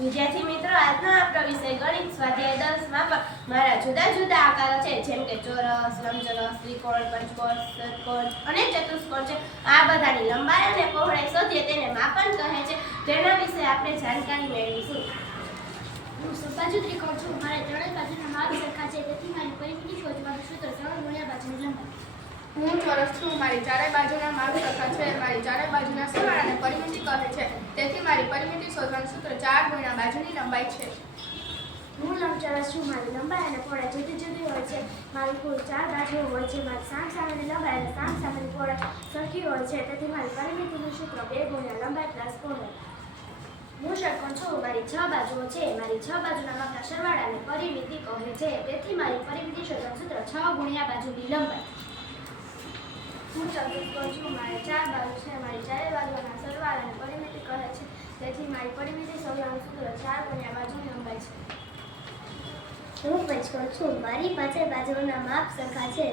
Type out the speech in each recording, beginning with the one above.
વિદ્યાર્થી મિત્રો, આજનો આપણો વિષય ગણિત સ્વાધ્યાય 10 માં મારા જુદા જુદા આકારો છે, જેમ કે ચોરસ, લંબચોરસ, ત્રિકોણ, પંચકોણ, ષટકોણ અને ચતુષ્કોણ છે. આ બધાની લંબાઈ અને પહોળાઈ શોધીએ તેને માપન કહે છે. તેના વિશે આપણે જાણકારી મેળવીશું. હું સબાજુ ત્રિકોણ છું. મારે ત્રણેય બાજુના માપ સરખા છે, તેથી મારી પરિમિતિ શોધવાનું સૂત્ર 3 ગુણ્યા બાજુની લંબાઈ. હું ચોરસ છું. મારી ચારેય બાજુના માપ સરખા છે. મારી ચારેય બાજુના સરવાળાને પરિમિતિ કહે છે, તેથી મારી પરિમિતિ શોધવાનું સૂત્ર 4 ગુણ્યા બાજુની લંબાઈ છે. હું લંબચોરસ છું. મારી લંબાઈ અને પહોળાઈ જુદી જુદી હોય છે. મારી કુલ 4 બાજુઓ હોય છે. મારી સામસામેની લંબાઈ અને સામસામેની પહોળાઈ સરખી હોય છે, તેથી મારી પરિમિતિનું સૂત્ર 2 ગુણ્યા લંબાઈ પ્લસ પહોળાઈ. હું ષટકોણ છું. મારી 6 બાજુઓ છે. મારી 6 બાજુના માપના સરવાળાને પરિમિતિ કહે છે, તેથી મારી પરિમિતિ શોધવાનું સૂત્ર 6 ગુણ્યા બાજુની લંબાઈ. હું ચતુષ્કોણ છું. મારે 4 બાજુ છે. મારી ચારેય બાજુના સરવાળાને પરિમિતિ કહે છે, તેથી મારી પરિમિતિ શોધવાનું સૂત્ર 4 ગુણ્યા બાજુની લંબાઈ છે. હું પંચકોણ છું. મારી પાંચેય બાજુઓના માપ સરખા છે.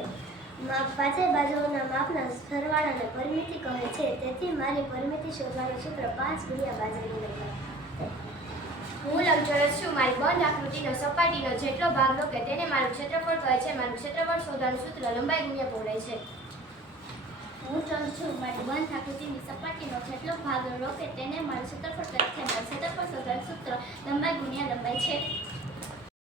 પાંચેય બાજુઓના માપના સરવાળાને પરિમિતિ કહે છે, તેથી મારી પરિમિતિ શોધવાનું સૂત્ર 5 ગુણ્યા બાજુની લંબાઈ. હું લંબચોરસ છું. મારી બંધ આકૃતિનો સપાટીનો જેટલો ભાગ લો કે તેને મારું ક્ષેત્રફળ કહે છે. મારું ક્ષેત્રફળ શોધવાનું સૂત્ર લંબાઈ ગુણ્યા પહોળાઈ છે. હું ચોરસ છું. મારી બંધ આકૃતિની સપાટીનો જેટલો ભાગ લો કે તેને મારું ક્ષેત્રફળ કહે છે. મારું ક્ષેત્રફળ શોધવાનું સૂત્ર લંબાઈ ગુણ્યા લંબાઈ છે.